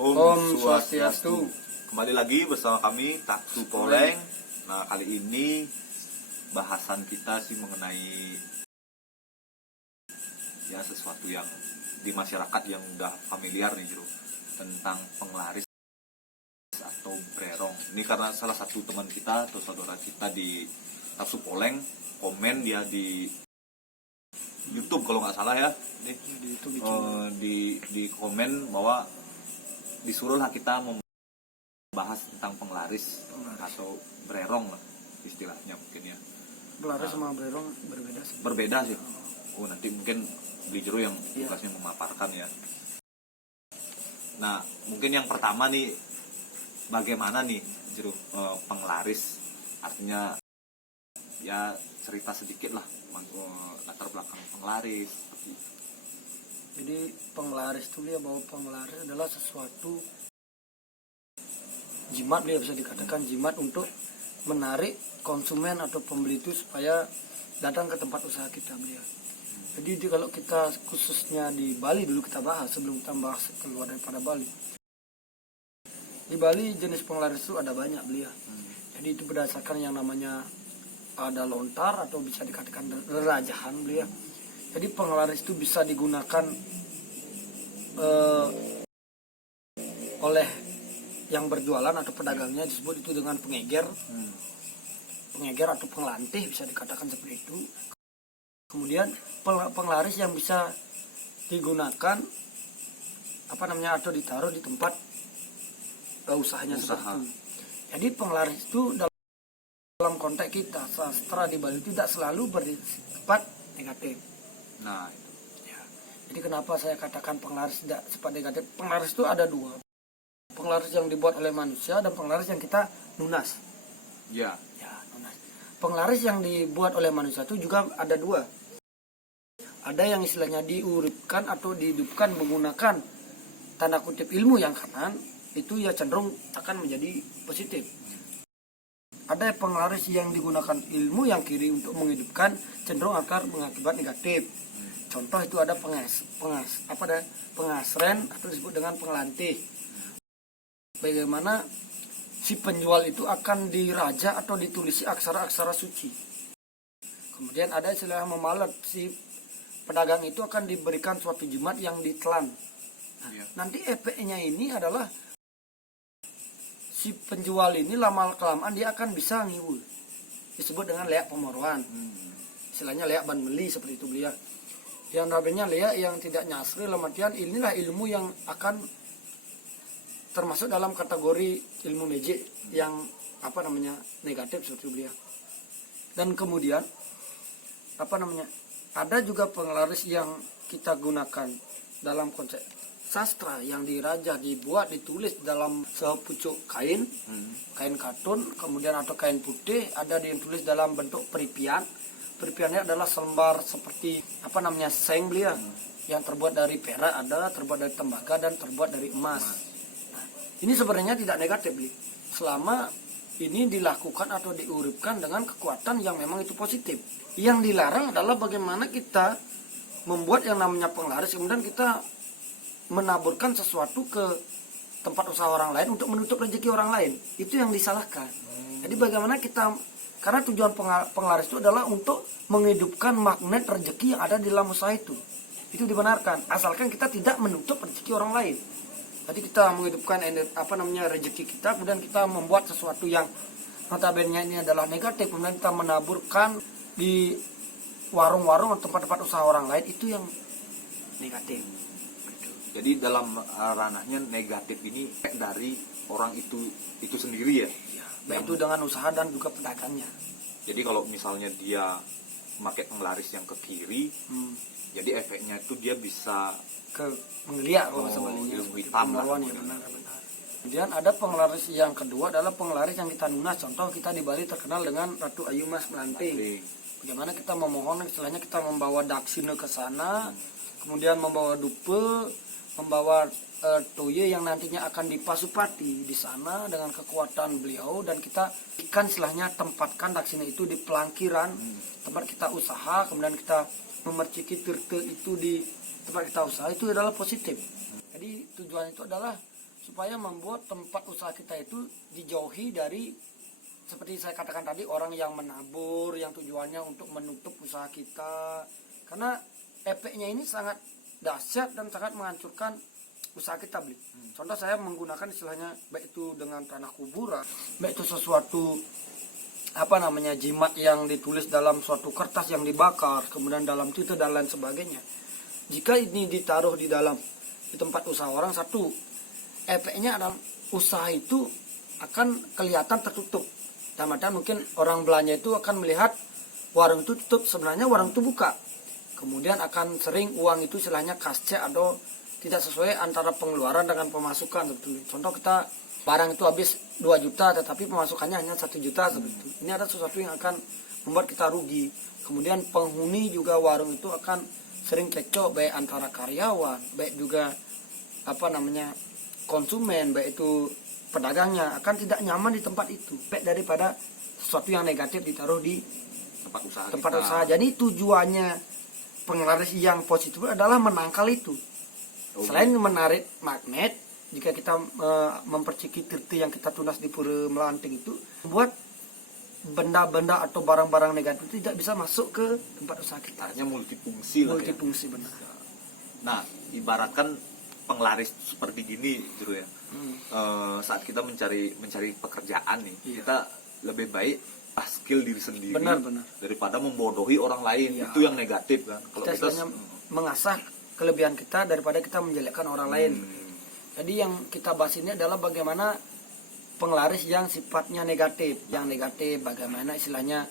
Om Swastiastu. Kembali lagi bersama kami Taksu Poleng. Nah, kali ini bahasan kita sih mengenai ya sesuatu yang di masyarakat yang udah familiar nih, Bro, tentang penglaris atau brerong. Ini karena salah satu teman kita atau saudara kita di Taksu Poleng komen dia di YouTube kalau nggak salah ya, di komen bahwa disuruhlah kita membahas tentang penglaris atau brerong lah istilahnya mungkin ya. Penglaris sama brerong berbeda sih. Berbeda sih. Oh, nanti mungkin Beli Jero yang tugasnya memaparkan ya. Nah, mungkin yang pertama nih, bagaimana nih Jero penglaris, artinya ya cerita sedikit lah latar belakang penglaris. Jadi penglaris itu dia bahwa penglaris adalah sesuatu jimat, dia bisa dikatakan jimat untuk menarik konsumen atau pembeli itu supaya datang ke tempat usaha kita beliau. Jadi kalau kita khususnya di Bali dulu kita bahas sebelum kita bahas keluar daripada Bali. Di Bali jenis penglaris itu ada banyak beliau. Jadi itu berdasarkan yang namanya ada lontar atau bisa dikatakan rerajahan beliau. Jadi penglaris itu bisa digunakan oleh yang berjualan atau pedagangnya, disebut itu dengan pengeger. Pengeger atau penglantih bisa dikatakan seperti itu. Kemudian penglaris yang bisa digunakan atau ditaruh di tempat usahanya seperti itu. Jadi penglaris itu dalam konteks kita sastra di Bali tidak selalu bersifat negatif. Nah, itu. Ya. Jadi kenapa saya katakan penglaris tidak sifat negatif? Penglaris itu ada dua. Penglaris yang dibuat oleh manusia dan penglaris yang kita nunas. Ya. Ya, nunas. Penglaris yang dibuat oleh manusia itu juga ada dua. Ada yang istilahnya diuripkan atau dihidupkan menggunakan tanda kutip ilmu yang kanan, itu ya cenderung akan menjadi positif. Ada penglaris yang digunakan ilmu yang kiri untuk menghidupkan, cenderung akan mengakibat negatif. Contoh itu ada pengasren atau disebut dengan penglantih. Bagaimana si penjual itu akan diraja atau ditulisi aksara-aksara suci. Kemudian ada istilah memalet, si pedagang itu akan diberikan suatu jimat yang ditelan. Nah, nanti efeknya ini adalah si penjual ini lama kelamaan dia akan bisa ngiwul. Disebut dengan leak pemoroan. Istilahnya leak ban beli seperti itu beliau. Yang namanya leak yang tidak nyasri, lematian, inilah ilmu yang akan termasuk dalam kategori ilmu magic yang negatif seperti beliau. Dan kemudian ada juga penglaris yang kita gunakan dalam konsep sastra yang dirajah, dibuat, ditulis dalam sepucuk kain, kain katun, kemudian atau kain putih, ada yang ditulis dalam bentuk peripian. Peripiannya adalah selembar seperti seng beliau, yang terbuat dari perak, ada terbuat dari tembaga dan terbuat dari emas. Nah, ini sebenarnya tidak negatif beli, selama ini dilakukan atau diuripkan dengan kekuatan yang memang itu positif. Yang dilarang adalah bagaimana kita membuat yang namanya penglaris kemudian kita menaburkan sesuatu ke tempat usaha orang lain untuk menutup rezeki orang lain. Itu yang disalahkan. Jadi bagaimana kita, karena tujuan penglaris itu adalah untuk menghidupkan magnet rezeki yang ada di dalam usaha itu. Itu dibenarkan, asalkan kita tidak menutup rezeki orang lain. Jadi kita menghidupkan rezeki kita, kemudian kita membuat sesuatu yang notabene ini adalah negatif, kemudian kita menaburkan di warung-warung atau tempat-tempat usaha orang lain, itu yang negatif. Jadi dalam ranahnya negatif ini dari orang itu sendiri ya? Baik itu dengan usaha dan juga pedagangnya. Jadi kalau misalnya dia memakai penglaris yang ke kiri, jadi efeknya itu dia bisa ke menggeliat ilmu hitam lah. Ya, benar. Kemudian ada penglaris yang kedua adalah penglaris yang kita nunas. Contoh kita di Bali terkenal dengan Ratu Ayu Mas Melanting. Bagaimana kita memohon, istilahnya kita membawa daksina ke sana, kemudian membawa dupe, membawa toye yang nantinya akan dipasupati di sana dengan kekuatan beliau, dan kita ikan istilahnya tempatkan daksina itu di pelangkiran tempat kita usaha, kemudian kita memerciki tirte itu di tempat kita usaha, itu adalah positif. Jadi tujuan itu adalah supaya membuat tempat usaha kita itu dijauhi dari, seperti saya katakan tadi, orang yang menabur yang tujuannya untuk menutup usaha kita, karena efeknya ini sangat dahsyat dan sangat menghancurkan usaha kita, beli. Contoh saya menggunakan istilahnya baik itu dengan tanah kuburan, baik itu sesuatu jimat yang ditulis dalam suatu kertas yang dibakar, kemudian dalam titik dan lain sebagainya. Jika ini ditaruh di tempat usaha orang, satu, efeknya adalah usaha itu akan kelihatan tertutup. Dan mungkin orang belanja itu akan melihat warung itu tutup, sebenarnya warung itu buka. Kemudian akan sering uang itu istilahnya cash check atau tidak sesuai antara pengeluaran dengan pemasukan. Contoh kita barang itu habis 2 juta tetapi pemasukannya hanya 1 juta seperti itu. Ini ada sesuatu yang akan membuat kita rugi. Kemudian penghuni juga warung itu akan sering cekcok baik antara karyawan, baik juga konsumen, baik itu pedagangnya akan tidak nyaman di tempat itu. Baik daripada sesuatu yang negatif ditaruh di tempat usaha. Jadi tujuannya penglaris yang positif adalah menangkal itu. Selain menarik magnet, jika kita memperciki tirti yang kita tunas di Pura Melanting itu, membuat benda-benda atau barang-barang negatif tidak bisa masuk ke tempat usaha kita. Hanya multifungsi lah. Multifungsi, benar. Nah, ibaratkan penglaris seperti gini gitu ya. Saat kita mencari pekerjaan nih, kita lebih baik skill diri sendiri benar. daripada membodohi orang lain. Itu yang negatif kan. Kalau kita mengasah kelebihan kita daripada kita menjelekkan orang lain. Jadi yang kita bahas ini adalah bagaimana penglaris yang sifatnya negatif. Yang negatif bagaimana istilahnya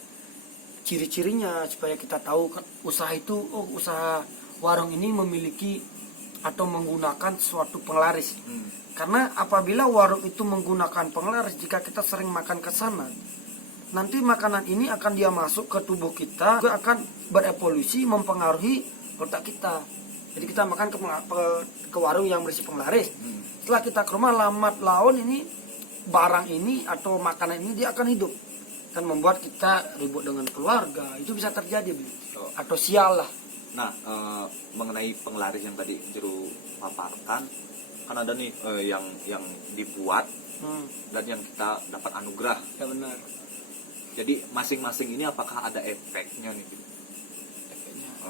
ciri-cirinya supaya kita tahu usaha itu, usaha warung ini memiliki atau menggunakan suatu penglaris. Karena apabila warung itu menggunakan penglaris, jika kita sering makan ke sana, nanti makanan ini akan dia masuk ke tubuh kita, juga akan berevolusi mempengaruhi otak kita. Jadi kita makan ke warung yang berisi penglaris. Setelah kita ke rumah, lambat laun ini barang ini atau makanan ini dia akan hidup, kan membuat kita ribut dengan keluarga. Itu bisa terjadi atau sial lah. Nah, mengenai penglaris yang tadi Jero paparkan, kan ada nih yang dibuat dan yang kita dapat anugerah. Ya benar. Jadi masing-masing ini apakah ada efeknya nih?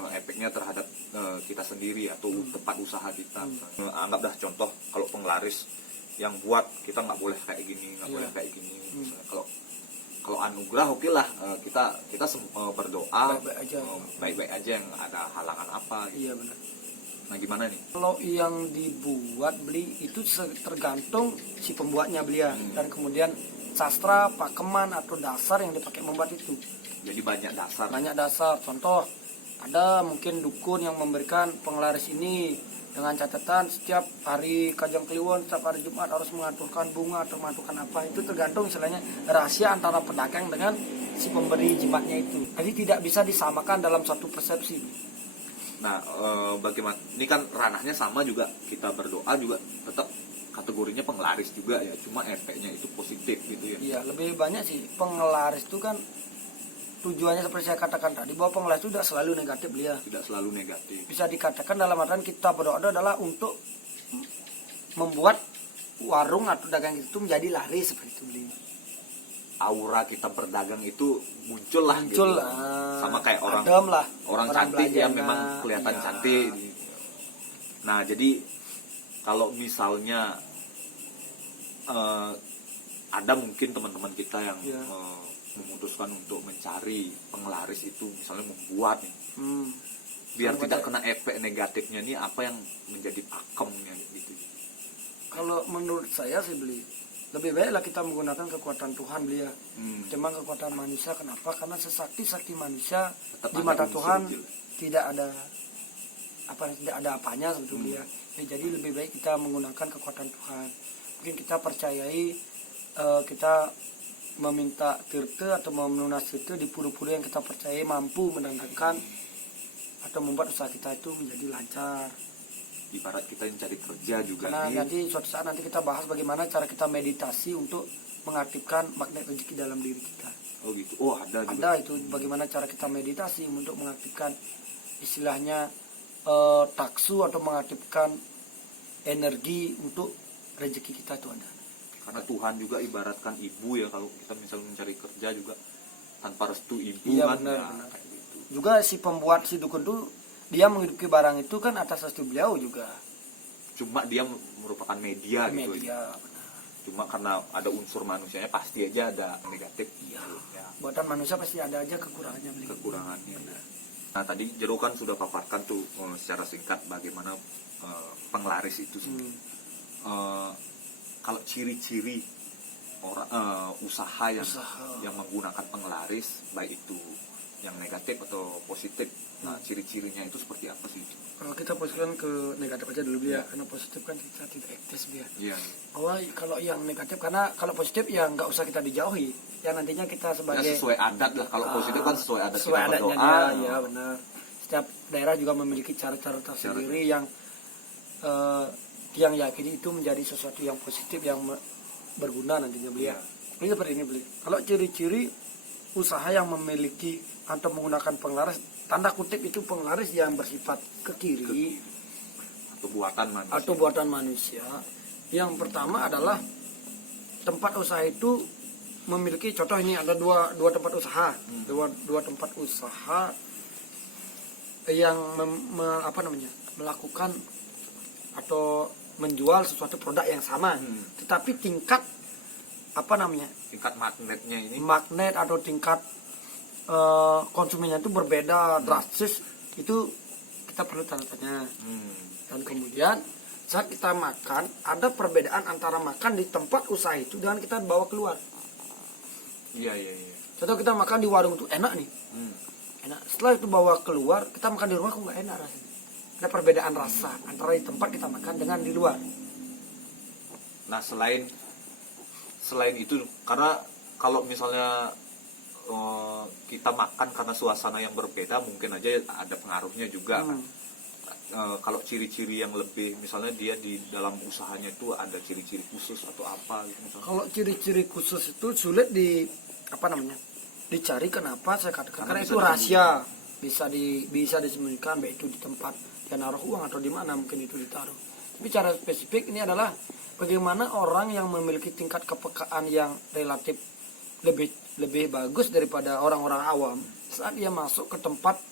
Efeknya terhadap kita sendiri atau tempat usaha kita. Anggap dah contoh, kalau penglaris yang buat kita nggak boleh kayak gini, nggak boleh kayak gini. Misalnya, kalau anugerah oke lah, kita berdoa baik-baik aja, yang ada halangan apa gitu. Iya benar. Nah gimana nih? Kalau yang dibuat beli itu tergantung si pembuatnya beliau, dan kemudian sastra, pakeman atau dasar yang dipakai membuat itu. Jadi banyak dasar. Banyak dasar. Contoh, ada mungkin dukun yang memberikan penglaris ini dengan catatan setiap hari Kajang Kliwon, setiap hari Jumat harus mengaturkan bunga atau mengaturkan apa. Itu tergantung istilahnya rahasia antara pedagang dengan si pemberi jimatnya itu. Jadi tidak bisa disamakan dalam satu persepsi. Nah, bagaimana? Ini kan ranahnya sama juga, kita berdoa juga tetap kategorinya penglaris juga ya, cuma efeknya itu positif gitu ya. Iya, lebih banyak sih penglaris itu kan tujuannya seperti saya katakan tadi, bahwa penglaris itu tidak selalu negatif dia. Tidak selalu negatif. Bisa dikatakan dalam artian kita berdoa adalah untuk membuat warung atau dagang itu menjadi laris seperti itu beli. Aura kita berdagang itu muncul lah. Sama kayak orang cantik yang memang kelihatan cantik. Nah, jadi kalau misalnya ada mungkin teman-teman kita yang memutuskan untuk mencari penglaris itu, misalnya membuat nih, biar tidak kena efek negatifnya nih, apa yang menjadi pakemnya gitu? Kalau menurut saya sih beli, lebih baiklah kita menggunakan kekuatan Tuhan beliau. Cuma kekuatan manusia, kenapa? Karena sesakti-sakti manusia tetap di mata Tuhan tidak ada apanya sebetulnya. Jadi lebih baik kita menggunakan kekuatan Tuhan. Mungkin kita percayai, kita meminta tirte atau memenunas tirte di pura-pura yang kita percayai mampu mendatangkan atau membuat usaha kita itu menjadi lancar. Ibarat kita yang cari kerja juga. Karena nanti suatu saat nanti kita bahas bagaimana cara kita meditasi untuk mengaktifkan magnet rezeki dalam diri kita. Oh gitu. Oh ada juga. Ada itu bagaimana cara kita meditasi untuk mengaktifkan istilahnya taksu atau mengaktifkan energi untuk rezeki kita tuh ada. Karena Tuhan juga ibaratkan ibu ya, kalau kita misalnya mencari kerja juga tanpa restu ibu Iya, kan. benar, Nah, benar. kayak gitu. Juga si pembuat si dukun tuh dia menghidupi barang itu kan atas restu beliau juga. Cuma dia merupakan media, gitu. Media, benar. Cuma karena ada unsur manusianya pasti aja ada negatif. Iya. Ya, Buatan manusia pasti ada aja kekurangannya beli. kekurangannya. Nah tadi Jero kan sudah paparkan tuh secara singkat bagaimana penglaris itu sendiri. Kalau ciri-ciri orang usaha yang menggunakan penglaris, baik itu yang negatif atau positif, nah ciri-cirinya itu seperti apa sih? Kalau kita posisikan ke negatif aja dulu ya, karena positif kan kita tidak aktif dia. Iya. Bahwa kalau yang negatif, karena kalau positif ya nggak usah kita dijauhi, ya nantinya kita Ya, sebagai sesuai adat lah. Kalau positif kan sesuai adat sesuai kita adatnya berdoa. dia, ya benar. Setiap daerah juga memiliki cara-cara tersendiri yang yakini itu menjadi sesuatu yang positif yang berguna nantinya beli. Ini seperti ini beli. Kalau ciri-ciri usaha yang memiliki atau menggunakan penglaris, tanda kutip itu penglaris yang bersifat ke kiri atau buatan manusia. Yang pertama adalah tempat usaha itu memiliki, contoh ini ada dua tempat usaha, dua tempat usaha yang melakukan atau menjual sesuatu produk yang sama, tetapi tingkat tingkat magnetnya ini, magnet atau tingkat konsumennya itu berbeda drastis, itu kita perlu tanda tanya. Dan kemudian saat kita makan, ada perbedaan antara makan di tempat usaha itu dengan kita bawa keluar. Iya. Contoh kita makan di warung itu enak nih, enak. Setelah itu bawa keluar, kita makan di rumah kok nggak enak rasanya. Ada perbedaan rasa antara di tempat kita makan dengan di luar. Nah selain itu, karena kalau misalnya kita makan karena suasana yang berbeda, mungkin aja ada pengaruhnya juga. Kalau ciri-ciri yang lebih, misalnya dia di dalam usahanya itu ada ciri-ciri khusus atau apa gitu misalnya. Kalau ciri-ciri khusus itu sulit dicari. Kenapa saya katakan? Karena itu rahasia, bisa disembunyikan, baik itu di tempat dia naruh uang atau di mana mungkin itu ditaruh. Tapi cara spesifik ini adalah bagaimana orang yang memiliki tingkat kepekaan yang relatif lebih bagus daripada orang-orang awam, saat dia masuk ke tempat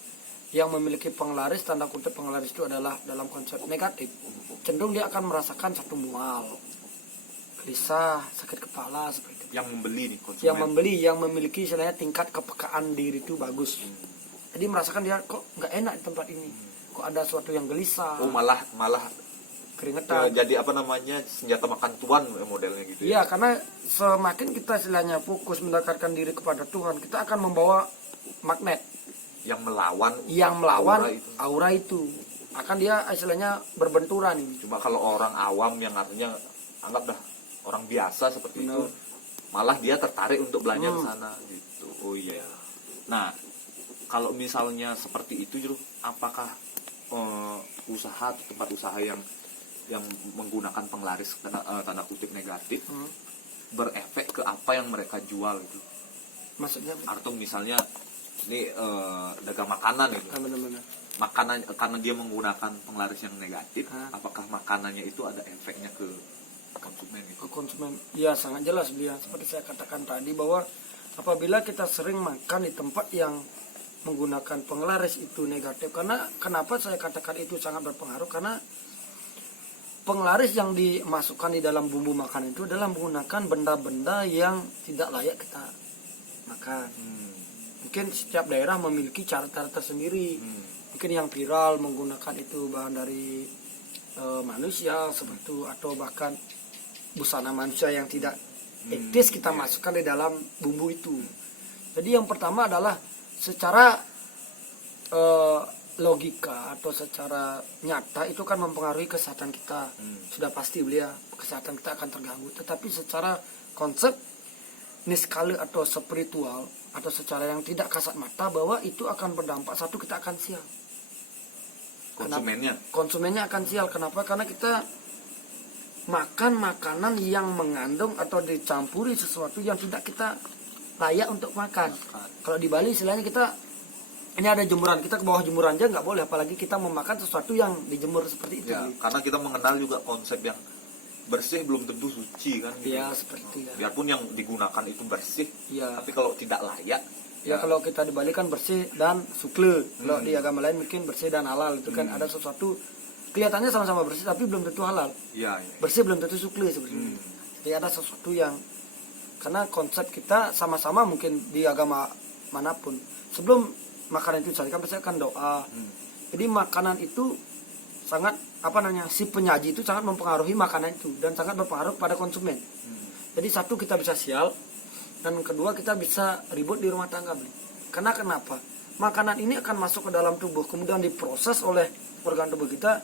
yang memiliki penglaris, tanda kutip penglaris itu adalah dalam konsep negatif, cenderung dia akan merasakan satu mual, gelisah, sakit kepala seperti itu. Yang membeli nih konsumen. Yang membeli, yang memiliki istilahnya tingkat kepekaan diri itu bagus. Jadi merasakan dia kok nggak enak di tempat ini, kok ada sesuatu yang gelisah. Oh malah keringetan. Jadi senjata makan tuan modelnya gitu. Iya, karena semakin kita istilahnya fokus mendekatkan diri kepada Tuhan, kita akan membawa magnet yang melawan aura itu. Akan dia istilahnya berbenturan ini. Cuma kalau orang awam yang artinya anggap dah orang biasa seperti itu, malah dia tertarik untuk belanja ke sana gitu. Oh iya. Nah, kalau misalnya seperti itu, apakah usaha atau tempat usaha yang menggunakan penglaris tanda kutip negatif berefek ke apa yang mereka jual itu? Maksudnya? Atau misalnya ini dagang makanan itu. Benar-benar. Makanan karena dia menggunakan penglaris yang negatif, apakah makanannya itu ada efeknya ke konsumen itu? Ke konsumen, ya sangat jelas dia. Seperti saya katakan tadi bahwa apabila kita sering makan di tempat yang menggunakan penglaris itu negatif, karena kenapa saya katakan itu sangat berpengaruh, karena penglaris yang dimasukkan di dalam bumbu makan itu adalah menggunakan benda-benda yang tidak layak kita makan. Mungkin setiap daerah memiliki cara-cara tersendiri. Mungkin yang viral menggunakan itu bahan dari manusia seperti itu, atau bahkan busana manusia yang tidak etis kita masukkan di dalam bumbu itu. Jadi yang pertama adalah secara logika atau secara nyata itu kan mempengaruhi kesehatan kita. Sudah pasti kesehatan kita akan terganggu. Tetapi secara konsep niskala atau spiritual atau secara yang tidak kasat mata, bahwa itu akan berdampak, satu, kita akan sial. Konsumennya akan sial. Kenapa? Karena kita makan makanan yang mengandung atau dicampuri sesuatu yang tidak kita layak untuk makan. Kalau di Bali istilahnya ini ada jemuran, kita ke bawah jemuran aja nggak boleh, apalagi kita memakan sesuatu yang dijemur seperti itu. Ya, karena kita mengenal juga konsep yang bersih belum tentu suci kan gitu. Ya seperti ya. Biarpun yang digunakan itu bersih, Ya. tapi kalau tidak layak, Ya kalau kita dibalikan bersih dan sukle. Kalau di agama lain mungkin bersih dan halal itu kan ada sesuatu kelihatannya sama-sama bersih tapi belum tentu halal. ya, ya. Bersih belum tentu sukle sebenarnya. Jadi ada sesuatu yang karena konsep kita sama-sama mungkin di agama manapun. Sebelum makanan itu disajikan pasti akan doa. Jadi makanan itu sangat si penyaji itu sangat mempengaruhi makanan itu dan sangat berpengaruh pada konsumen. Jadi satu kita bisa sial dan kedua kita bisa ribut di rumah tangga beli. Karena kenapa? Makanan ini akan masuk ke dalam tubuh kemudian diproses oleh organ tubuh kita.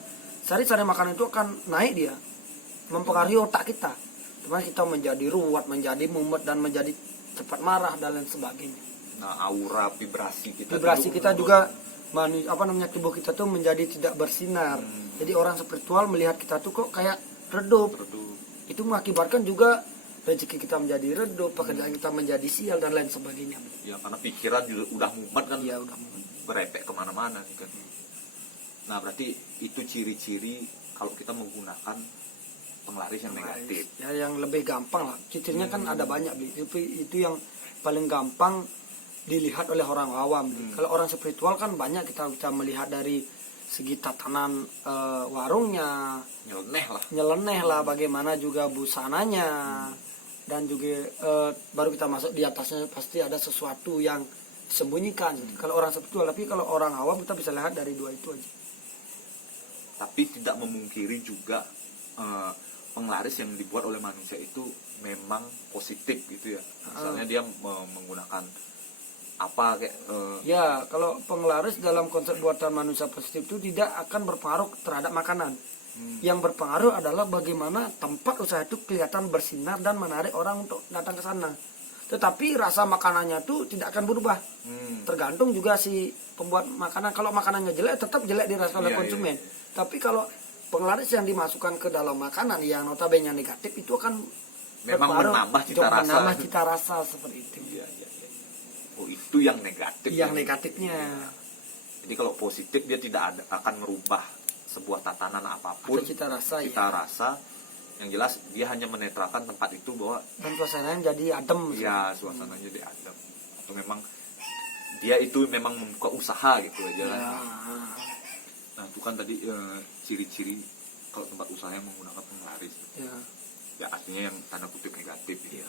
Sari-sari makanan itu akan naik dia, mempengaruhi otak kita. Cuma kita menjadi ruwet, menjadi mumet dan menjadi cepat marah dan lain sebagainya. Nah, aura vibrasi kita juga tubuh kita tuh menjadi tidak bersinar. Jadi orang spiritual melihat kita tuh kok kayak redup. Itu mengakibatkan juga rezeki kita menjadi redup, pekerjaan kita menjadi sial dan lain sebagainya. Ya karena pikiran juga udah mumet kan. Iya udah mumet. Berepek kemana-mana nih kan. Nah berarti itu ciri-ciri kalau kita menggunakan penglaris yang negatif. Ya yang lebih gampang lah. Cirinya kan ada banyak beli. Itu yang paling gampang dilihat oleh orang awam. Kalau orang spiritual kan banyak kita bisa melihat dari segi tatanan warungnya, nyeleneh lah, bagaimana juga busananya, dan juga baru kita masuk di atasnya pasti ada sesuatu yang disembunyikan. Kalau orang spiritual, tapi kalau orang awam kita bisa lihat dari dua itu aja. Tapi tidak memungkiri juga penglaris yang dibuat oleh manusia itu memang positif gitu ya. Misalnya dia menggunakan apa kayak ya kalau penglaris dalam konsep buatan manusia positif itu tidak akan berpengaruh terhadap makanan. Yang berpengaruh adalah bagaimana tempat usaha itu kelihatan bersinar dan menarik orang untuk datang ke sana. Tetapi rasa makanannya itu tidak akan berubah. Tergantung juga si pembuat makanan. Kalau makanannya jelek tetap jelek dirasakan oleh konsumen. Tapi kalau penglaris yang dimasukkan ke dalam makanan yang notabene negatif itu akan memang menambah cita rasa seperti itu. Oh itu yang negatif. Yang negatifnya. Jadi kalau positif dia tidak akan merubah sebuah tatanan apapun. Atau cita rasa. Yang jelas dia hanya menetralkan tempat itu bahwa dan suasananya jadi adem. Iya suasananya jadi adem. Atau memang dia itu memang membuka usaha gitu aja kan. Nah itu kan tadi ciri-ciri kalau tempat usaha yang menggunakan penglaris. Ya artinya yang tanda kutip negatif. Ya.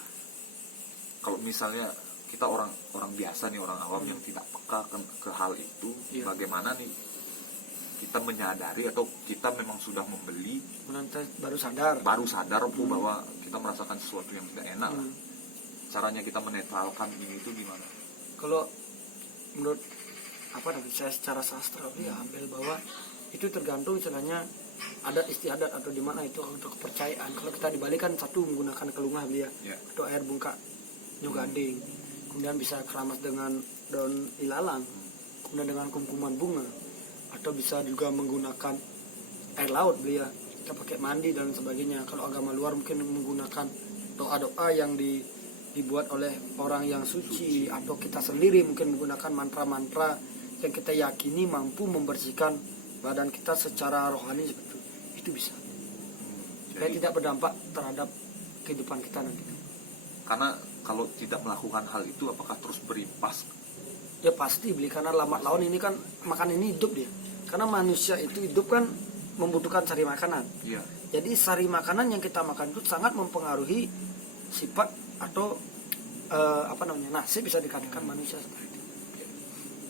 Kalau misalnya kita orang biasa nih, orang awam yang tidak peka ke hal itu, bagaimana nih kita menyadari atau kita memang sudah membeli baru sadar bahwa kita merasakan sesuatu yang tidak enak lah. Caranya kita menetralkan ini itu gimana? Kalau menurut saya secara sastra ambil bahwa itu tergantung istilahnya ada istiadat atau di mana itu untuk kepercayaan. Kalau kita dibalikan satu menggunakan kelungah atau air bungka nyugading, kemudian bisa keramas dengan daun ilalang, kemudian dengan kumkuman bunga, atau bisa juga menggunakan air laut kita pakai mandi dan sebagainya. Kalau agama luar mungkin menggunakan doa-doa yang dibuat oleh orang yang suci, atau kita sendiri mungkin menggunakan mantra-mantra yang kita yakini mampu membersihkan badan kita secara rohani seperti itu bisa. Supaya tidak berdampak terhadap kehidupan kita nanti. Karena kalau tidak melakukan hal itu apakah terus berimpas? Ya pasti karena lambat laun ini kan makan ini hidup dia. Karena manusia itu hidup kan membutuhkan sari makanan. Jadi sari makanan yang kita makan itu sangat mempengaruhi sifat atau nasib bisa dikatakan manusia seperti itu.